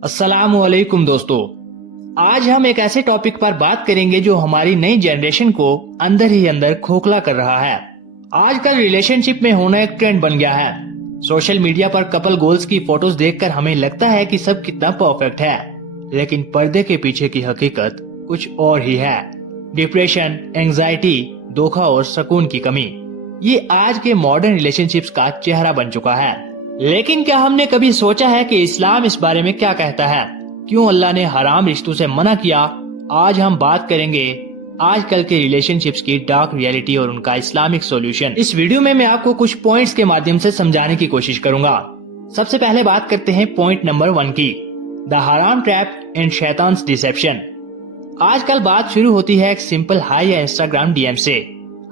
अस्सलाम वालेकुम दोस्तों, आज हम एक ऐसे टॉपिक पर बात करेंगे जो हमारी नई जनरेशन को अंदर ही अंदर खोखला कर रहा है। आजकल रिलेशनशिप में होना एक ट्रेंड बन गया है। सोशल मीडिया पर कपल गोल्स की फोटोज देखकर हमें लगता है कि सब कितना परफेक्ट है, लेकिन पर्दे के पीछे की हकीकत कुछ और ही है। डिप्रेशन, एंजाइटी, धोखा और सुकून की कमी, ये आज के मॉडर्न रिलेशनशिप्स का चेहरा बन चुका है। लेकिन क्या हमने कभी सोचा है कि इस्लाम इस बारे में क्या कहता है? क्यों अल्लाह ने हराम रिश्तों से मना किया? आज हम बात करेंगे आजकल के रिलेशनशिप्स की डार्क रियलिटी और उनका इस्लामिक सॉल्यूशन। इस वीडियो में मैं आपको कुछ पॉइंट्स के माध्यम से समझाने की कोशिश करूंगा। सबसे पहले बात करते हैं पॉइंट नंबर 1 की, द हराम ट्रैप एंड शैतान्स डिसेप्शन। आजकल बात शुरू होती है एक सिंपल हाई या इंस्टाग्राम डीएम से।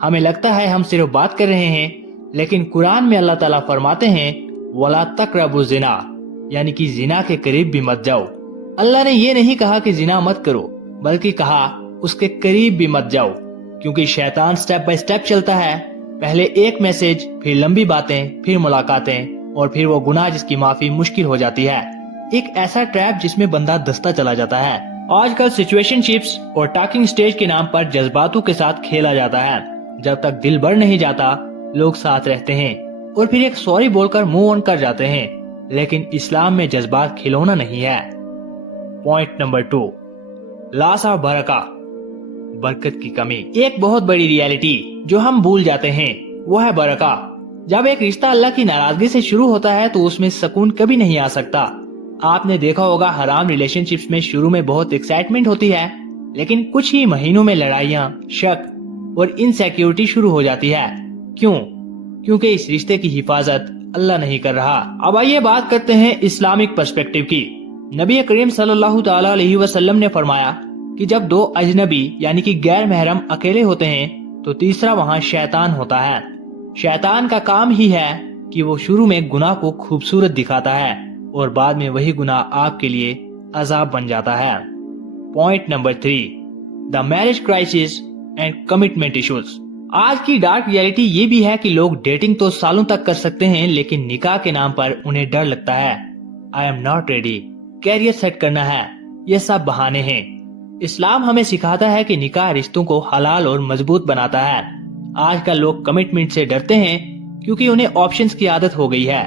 हमें लगता है हम सिर्फ बात कर रहे हैं, लेकिन कुरान में अल्लाह ताला फरमाते हैं वला तक़रबु ज़िना, यानी कि जिना के करीब भी मत जाओ। अल्लाह ने ये नहीं कहा कि जिना मत करो, बल्कि कहा उसके करीब भी मत जाओ, क्योंकि शैतान स्टेप बाय स्टेप चलता है। पहले एक मैसेज, फिर लंबी बातें, फिर मुलाकातें और फिर वो गुनाह जिसकी माफी मुश्किल हो जाती है। एक ऐसा ट्रैप जिसमें बंदा दस्ता चला जाता है। आजकल सिचुएशनशिप्स और टॉकिंग स्टेज के नाम पर जज्बातों के साथ खेला जाता है। जब तक दिल भर नहीं जाता लोग साथ रहते हैं और फिर एक सॉरी बोलकर मूव ऑन कर जाते हैं। लेकिन इस्लाम में जज्बात खिलौना नहीं है। पॉइंट नंबर 2, लॉस ऑफ बरका, बरकत की कमी। एक बहुत बड़ी रियलिटी जो हम भूल जाते हैं वो है बरका। जब एक रिश्ता अल्लाह की नाराजगी से शुरू होता है तो उसमें सुकून कभी नहीं आ सकता। आपने देखा होगा हराम रिलेशनशिप्स में शुरू में बहुत एक्साइटमेंट होती है, लेकिन कुछ ही महीनों में लड़ाइयाँ, शक और इनसिक्योरिटी शुरू हो जाती है। क्यों? क्योंकि इस रिश्ते की हिफाजत अल्लाह नहीं कर रहा। अब आइए बात करते हैं इस्लामिक पर्सपेक्टिव की। नबी करीम सल्लल्लाहु ताला अलैहि वसल्लम ने फरमाया कि जब दो अजनबी यानी कि गैर महरम अकेले होते हैं तो तीसरा वहाँ शैतान होता है। शैतान का काम ही है कि वो शुरू में गुनाह को खूबसूरत दिखाता है और बाद में वही गुनाह आपके लिए अजाब बन जाता है। Point number 3, the marriage crisis and commitment issues. आज की डार्क रियलिटी ये भी है कि लोग डेटिंग तो सालों तक कर सकते हैं, लेकिन निकाह के नाम पर उन्हें डर लगता है। I am not ready, career set करना है, ये सब बहाने हैं। इस्लाम हमें सिखाता है कि निकाह रिश्तों को हलाल और मजबूत बनाता है। आजकल लोग कमिटमेंट से डरते हैं क्योंकि उन्हें ऑप्शंस की आदत हो गई है।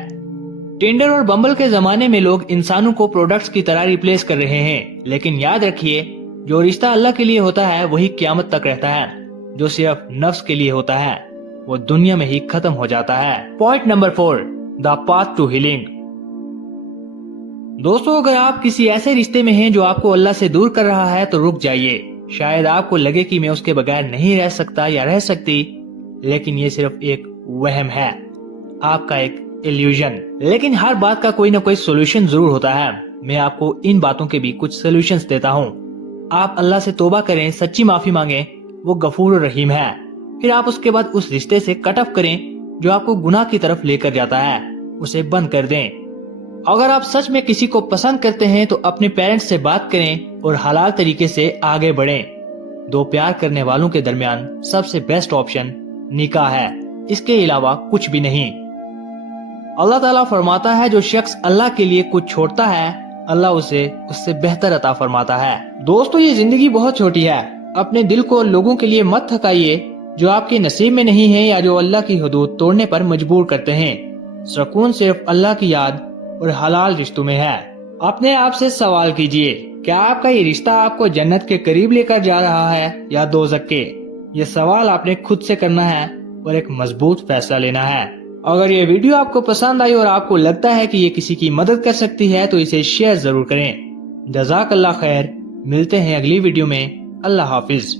टिंडर और बम्बल के जमाने में लोग इंसानों को प्रोडक्ट्स की तरह रिप्लेस कर रहे हैं, लेकिन याद रखिए जो रिश्ता अल्लाह के लिए होता है वही क़यामत तक रहता है। जो सिर्फ नफ्स के लिए होता है वो दुनिया में ही खत्म हो जाता है। Point number 4, the path to healing. दोस्तों, अगर आप किसी ऐसे रिश्ते में हैं जो आपको अल्लाह से दूर कर रहा है तो रुक जाइए। शायद आपको लगे कि मैं उसके बगैर नहीं रह सकता या रह सकती, लेकिन ये सिर्फ एक वहम है, आपका एक इल्यूजन। लेकिन हर बात का कोई ना कोई सोल्यूशन जरूर होता है। मैं आपको इन बातों के भी कुछ सोल्यूशंस देता हूँ। आप अल्लाह से तौबा करें, सच्ची माफी मांगे, वो गफूर रहीम है। फिर आप उसके बाद उस रिश्ते से कट ऑफ करें जो आपको गुनाह की तरफ लेकर जाता है, उसे बंद कर दें। अगर आप सच में किसी को पसंद करते हैं तो अपने पेरेंट्स से बात करें और हलाल तरीके से आगे बढ़ें। दो प्यार करने वालों के दरमियान सबसे बेस्ट ऑप्शन निकाह है, इसके अलावा कुछ भी नहीं। अल्लाह ताला फरमाता है जो शख्स अल्लाह के लिए कुछ छोड़ता है अल्लाह उसे उससे बेहतर अता फरमाता है। दोस्तों, ये जिंदगी बहुत छोटी है। अपने दिल को लोगों के लिए मत थकाइए जो आपके नसीब में नहीं है या जो अल्लाह की हुदूद तोड़ने पर मजबूर करते हैं। सुकून सिर्फ अल्लाह की याद और हलाल रिश्तों में है। अपने आप से सवाल कीजिए, क्या आपका ये रिश्ता आपको जन्नत के करीब लेकर जा रहा है या दोज़ख के? ये सवाल आपने खुद से करना है और एक मजबूत फैसला लेना है। अगर ये वीडियो आपको पसंद आई और आपको लगता है कि ये किसी की मदद कर सकती है तो इसे शेयर जरूर करें। जज़ाकल्लाह खैर। मिलते हैं अगली वीडियो में। अल्लाह हाफिज।